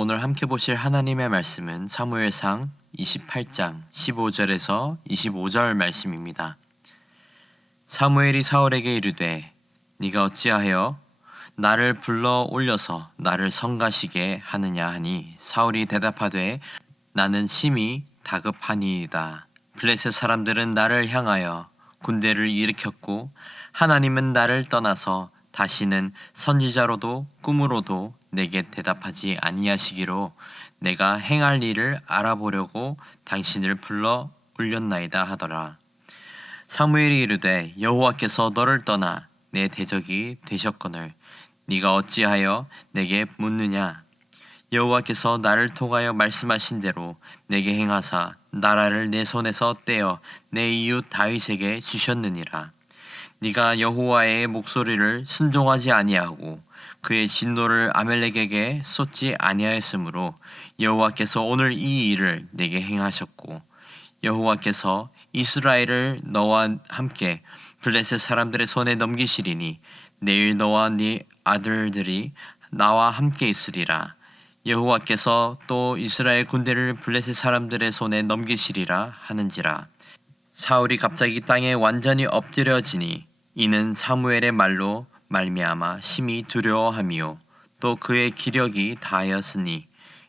오늘 함께 보실 하나님의 말씀은 사무엘상 28장 15절에서 25절 말씀입니다. 사무엘이 사울에게 이르되 네가 어찌하여 나를 불러 올려서 나를 성가시게 하느냐 하니 사울이 대답하되 나는 심히 다급하니이다. 블레셋 사람들은 나를 향하여 군대를 일으켰고 하나님은 나를 떠나서 다시는 선지자로도 꿈으로도 내게 대답하지 아니하시기로 내가 행할 일을 알아보려고 당신을 불러 올렸나이다 하더라. 사무엘이 이르되 여호와께서 너를 떠나 내 대적이 되셨거늘 네가 어찌하여 내게 묻느냐. 여호와께서 나를 통하여 말씀하신 대로 내게 행하사 나라를 내 손에서 떼어 내 이웃 다윗에게 주셨느니라. 네가 여호와의 목소리를 순종하지 아니하고 그의 진노를 아멜렉에게 쏟지 아니하였으므로 여호와께서 오늘 이 일을 내게 행하셨고 여호와께서 이스라엘을 너와 함께 블레셋 사람들의 손에 넘기시리니 내일 너와 네 아들들이 나와 함께 있으리라. 여호와께서 또 이스라엘 군대를 블레셋 사람들의 손에 넘기시리라 하는지라. 사울이 갑자기 땅에 완전히 엎드려지니 이는 사무엘의 말로 말미암아 심히 두려워함이요 또 그의 기력이 다하였으니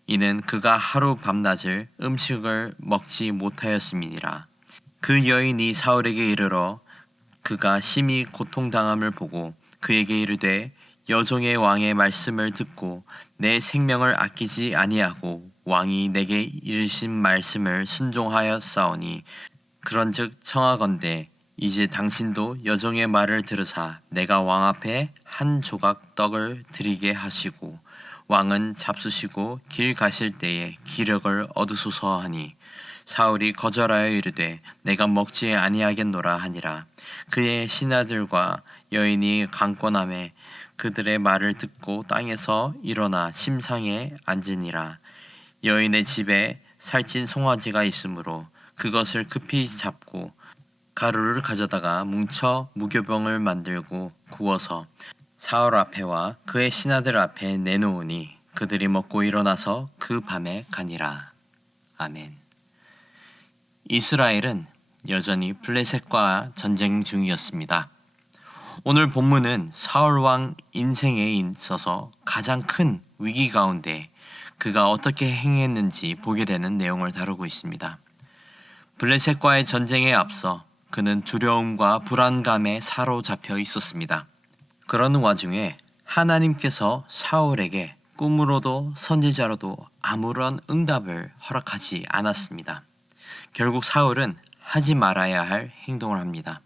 이는 그가 하루 밤낮을 음식을 먹지 못하였음이니라. 그 여인이 사울에게 이르러 그가 심히 고통당함을 보고 그에게 이르되 여종의 왕의 말씀을 듣고 내 생명을 아끼지 아니하고 왕이 내게 이르신 말씀을 순종하였사오니 그런즉 청하건대 이제 당신도 여종의 말을 들으사 내가 왕 앞에 한 조각 떡을 드리게 하시고 왕은 잡수시고 길 가실 때에 기력을 얻으소서 하니 사울이 거절하여 이르되 내가 먹지 아니하겠노라 하니라. 그의 신하들과 여인이 강권함에 그들의 말을 듣고 땅에서 일어나 침상에 앉으니라. 여인의 집에 살찐 송아지가 있으므로 그것을 급히 잡고 가루를 가져다가 뭉쳐 무교병을 만들고 구워서 사울 앞에와 그의 신하들 앞에 내놓으니 그들이 먹고 일어나서 그 밤에 가니라. 아멘. 이스라엘은 여전히 블레셋과 전쟁 중이었습니다. 오늘 본문은 사울 왕 인생에 있어서 가장 큰 위기 가운데 그가 어떻게 행했는지 보게 되는 내용을 다루고 있습니다. 블레셋과의 전쟁에 앞서 그는 두려움과 불안감에 사로잡혀 있었습니다. 그러는 와중에 하나님께서 사울에게 꿈으로도 선지자로도 아무런 응답을 허락하지 않았습니다. 결국 사울은 하지 말아야 할 행동을 합니다.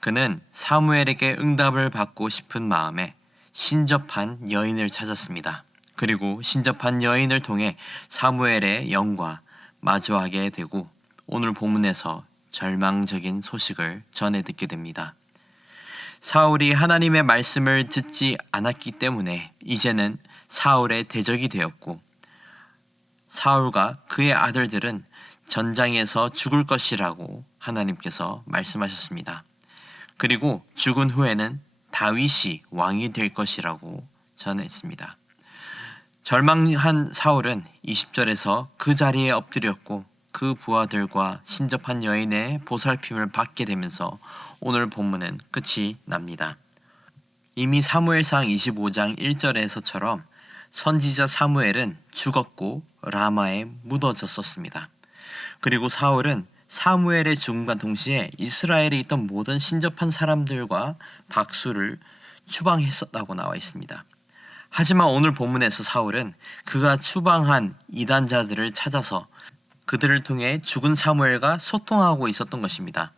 그는 사무엘에게 응답을 받고 싶은 마음에 신접한 여인을 찾았습니다. 그리고 신접한 여인을 통해 사무엘의 영과 마주하게 되고 오늘 본문에서 절망적인 소식을 전해 듣게 됩니다. 사울이 하나님의 말씀을 듣지 않았기 때문에 이제는 사울의 대적이 되었고 사울과 그의 아들들은 전장에서 죽을 것이라고 하나님께서 말씀하셨습니다. 그리고 죽은 후에는 다윗이 왕이 될 것이라고 전했습니다. 절망한 사울은 20절에서 그 자리에 엎드렸고 그 부하들과 신접한 여인의 보살핌을 받게 되면서 오늘 본문은 끝이 납니다. 이미 사무엘상 25장 1절에서처럼 선지자 사무엘은 죽었고 라마에 묻어졌었습니다. 그리고 사울은 사무엘의 죽음과 동시에 이스라엘에 있던 모든 신접한 사람들과 박수를 추방했었다고 나와 있습니다. 하지만 오늘 본문에서 사울은 그가 추방한 이단자들을 찾아서 그들을 통해 죽은 사무엘과 소통하고 있었던 것입니다.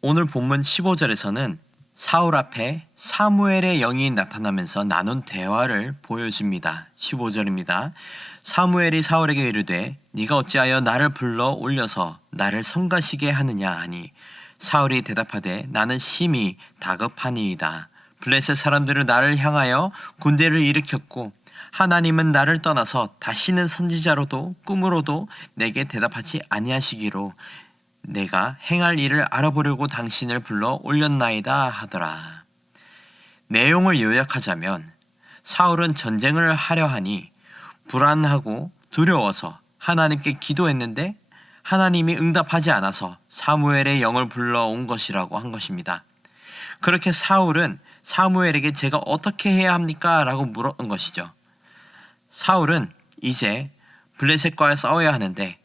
오늘 본문 15절에서는 사울 앞에 사무엘의 영이 나타나면서 나눈 대화를 보여줍니다. 15절입니다. 사무엘이 사울에게 이르되 네가 어찌하여 나를 불러 올려서 나를 성가시게 하느냐 하니 사울이 대답하되 나는 심히 다급하니이다. 블레셋 사람들은 나를 향하여 군대를 일으켰고 하나님은 나를 떠나서 다시는 선지자로도 꿈으로도 내게 대답하지 아니하시기로 내가 행할 일을 알아보려고 당신을 불러 올렸나이다 하더라. 내용을 요약하자면 사울은 전쟁을 하려 하니 불안하고 두려워서 하나님께 기도했는데 하나님이 응답하지 않아서 사무엘의 영을 불러온 것이라고 한 것입니다. 그렇게 사울은 사무엘에게 제가 어떻게 해야 합니까? 라고 물었던 것이죠. 사울은 이제 블레셋과 싸워야 하는데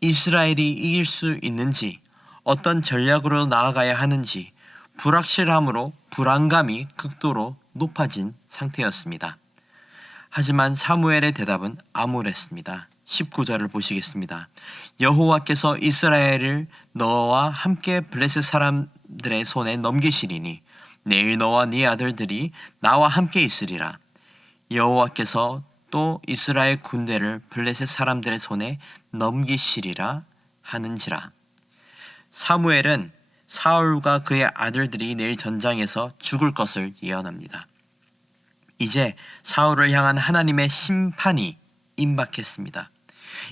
이스라엘이 이길 수 있는지 어떤 전략으로 나아가야 하는지 불확실함으로 불안감이 극도로 높아진 상태였습니다. 하지만 사무엘의 대답은 암울했습니다. 19절을 보시겠습니다. 여호와께서 이스라엘을 너와 함께 블레셋 사람들의 손에 넘기시리니 내일 너와 네 아들들이 나와 함께 있으리라. 여호와께서 또 이스라엘 군대를 블레셋 사람들의 손에 넘기시리라 하는지라. 사무엘은 사울과 그의 아들들이 내일 전장에서 죽을 것을 예언합니다. 이제 사울을 향한 하나님의 심판이 임박했습니다.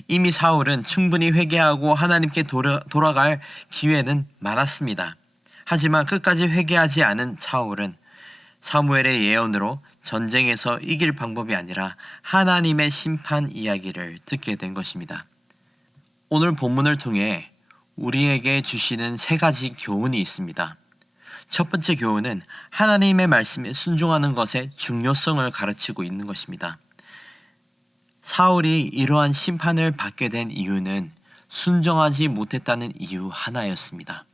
이미 사울은 충분히 회개하고 하나님께 돌아갈 기회는 많았습니다. 하지만 끝까지 회개하지 않은 사울은 사무엘의 예언으로 전쟁에서 이길 방법이 아니라 하나님의 심판 이야기를 듣게 된 것입니다. 오늘 본문을 통해 우리에게 주시는 세 가지 교훈이 있습니다. 첫 번째 교훈은 하나님의 말씀에 순종하는 것의 중요성을 가르치고 있는 것입니다. 사울이 이러한 심판을 받게 된 이유는 순종하지 못했다는 이유 하나였습니다.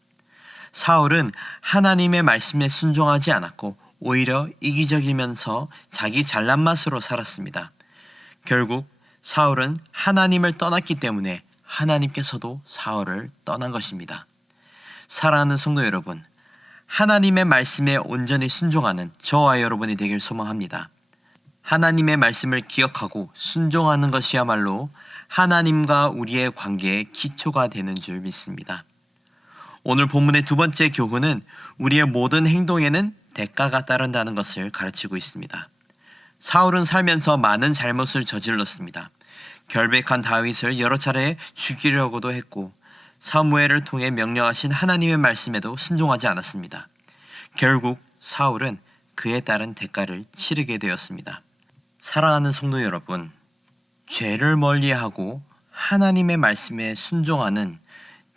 사울은 하나님의 말씀에 순종하지 않았고 오히려 이기적이면서 자기 잘난 맛으로 살았습니다. 결국 사울은 하나님을 떠났기 때문에 하나님께서도 사울을 떠난 것입니다. 사랑하는 성도 여러분, 하나님의 말씀에 온전히 순종하는 저와 여러분이 되길 소망합니다. 하나님의 말씀을 기억하고 순종하는 것이야말로 하나님과 우리의 관계의 기초가 되는 줄 믿습니다. 오늘 본문의 두 번째 교훈은 우리의 모든 행동에는 대가가 따른다는 것을 가르치고 있습니다. 사울은 살면서 많은 잘못을 저질렀습니다. 결백한 다윗을 여러 차례 죽이려고도 했고 사무엘을 통해 명령하신 하나님의 말씀에도 순종하지 않았습니다. 결국 사울은 그에 따른 대가를 치르게 되었습니다. 사랑하는 성도 여러분, 죄를 멀리하고 하나님의 말씀에 순종하는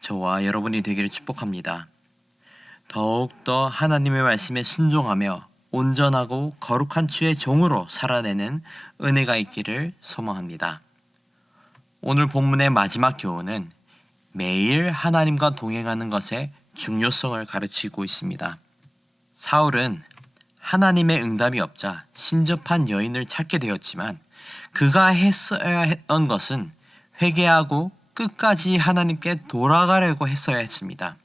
저와 여러분이 되기를 축복합니다. 더욱더 하나님의 말씀에 순종하며 온전하고 거룩한 주의 종으로 살아내는 은혜가 있기를 소망합니다. 오늘 본문의 마지막 교훈은 매일 하나님과 동행하는 것의 중요성을 가르치고 있습니다. 사울은 하나님의 응답이 없자 신접한 여인을 찾게 되었지만 그가 했어야 했던 것은 회개하고 끝까지 하나님께 돌아가려고 했어야 했습니다.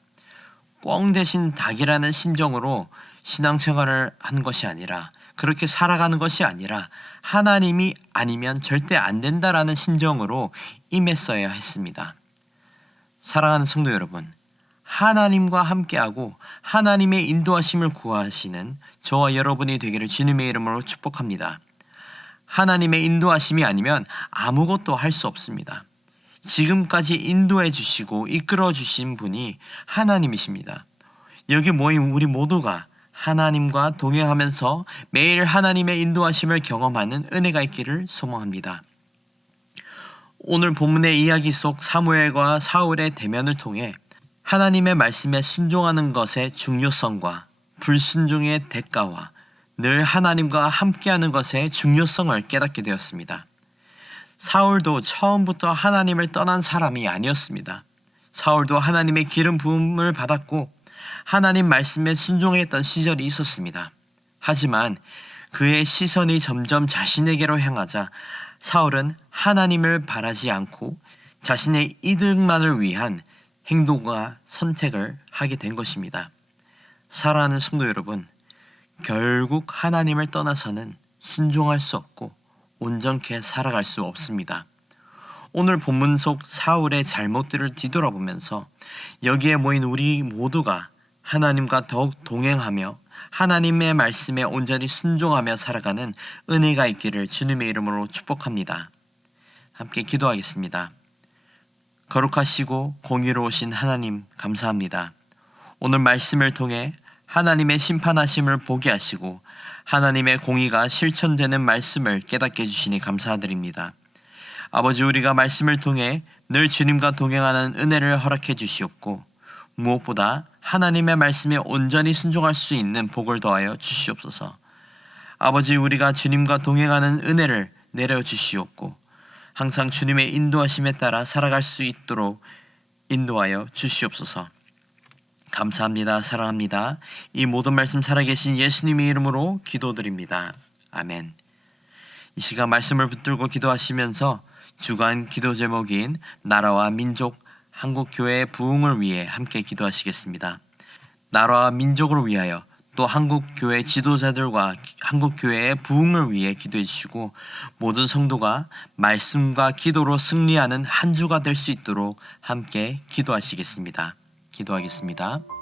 꽝 대신 닭이라는 심정으로 신앙생활을 한 것이 아니라 그렇게 살아가는 것이 아니라 하나님이 아니면 절대 안 된다라는 심정으로 임했어야 했습니다. 사랑하는 성도 여러분, 하나님과 함께하고 하나님의 인도하심을 구하시는 저와 여러분이 되기를 주님의 이름으로 축복합니다. 하나님의 인도하심이 아니면 아무것도 할 수 없습니다. 지금까지 인도해 주시고 이끌어 주신 분이 하나님이십니다. 여기 모인 우리 모두가 하나님과 동행하면서 매일 하나님의 인도하심을 경험하는 은혜가 있기를 소망합니다. 오늘 본문의 이야기 속 사무엘과 사울의 대면을 통해 하나님의 말씀에 순종하는 것의 중요성과 불순종의 대가와 늘 하나님과 함께하는 것의 중요성을 깨닫게 되었습니다. 사울도 처음부터 하나님을 떠난 사람이 아니었습니다. 사울도 하나님의 기름 부음을 받았고 하나님 말씀에 순종했던 시절이 있었습니다. 하지만 그의 시선이 점점 자신에게로 향하자 사울은 하나님을 바라지 않고 자신의 이득만을 위한 행동과 선택을 하게 된 것입니다. 사랑하는 성도 여러분, 결국 하나님을 떠나서는 순종할 수 없고 온전케 살아갈 수 없습니다. 오늘 본문 속 사울의 잘못들을 뒤돌아보면서 여기에 모인 우리 모두가 하나님과 더욱 동행하며 하나님의 말씀에 온전히 순종하며 살아가는 은혜가 있기를 주님의 이름으로 축복합니다. 함께 기도하겠습니다. 거룩하시고 공의로우신 하나님 감사합니다. 오늘 말씀을 통해 하나님의 심판하심을 보게 하시고 하나님의 공의가 실천되는 말씀을 깨닫게 해주시니 감사드립니다. 아버지, 우리가 말씀을 통해 늘 주님과 동행하는 은혜를 허락해 주시옵고 무엇보다 하나님의 말씀에 온전히 순종할 수 있는 복을 더하여 주시옵소서. 아버지, 우리가 주님과 동행하는 은혜를 내려 주시옵고 항상 주님의 인도하심에 따라 살아갈 수 있도록 인도하여 주시옵소서. 감사합니다. 사랑합니다. 이 모든 말씀 살아계신 예수님의 이름으로 기도드립니다. 아멘. 이 시간 말씀을 붙들고 기도하시면서 주간 기도 제목인 나라와 민족 한국교회의 부흥을 위해 함께 기도하시겠습니다. 나라와 민족을 위하여 또 한국교회 지도자들과 한국교회의 부흥을 위해 기도해 주시고 모든 성도가 말씀과 기도로 승리하는 한 주가 될 수 있도록 함께 기도하시겠습니다. 기도하겠습니다.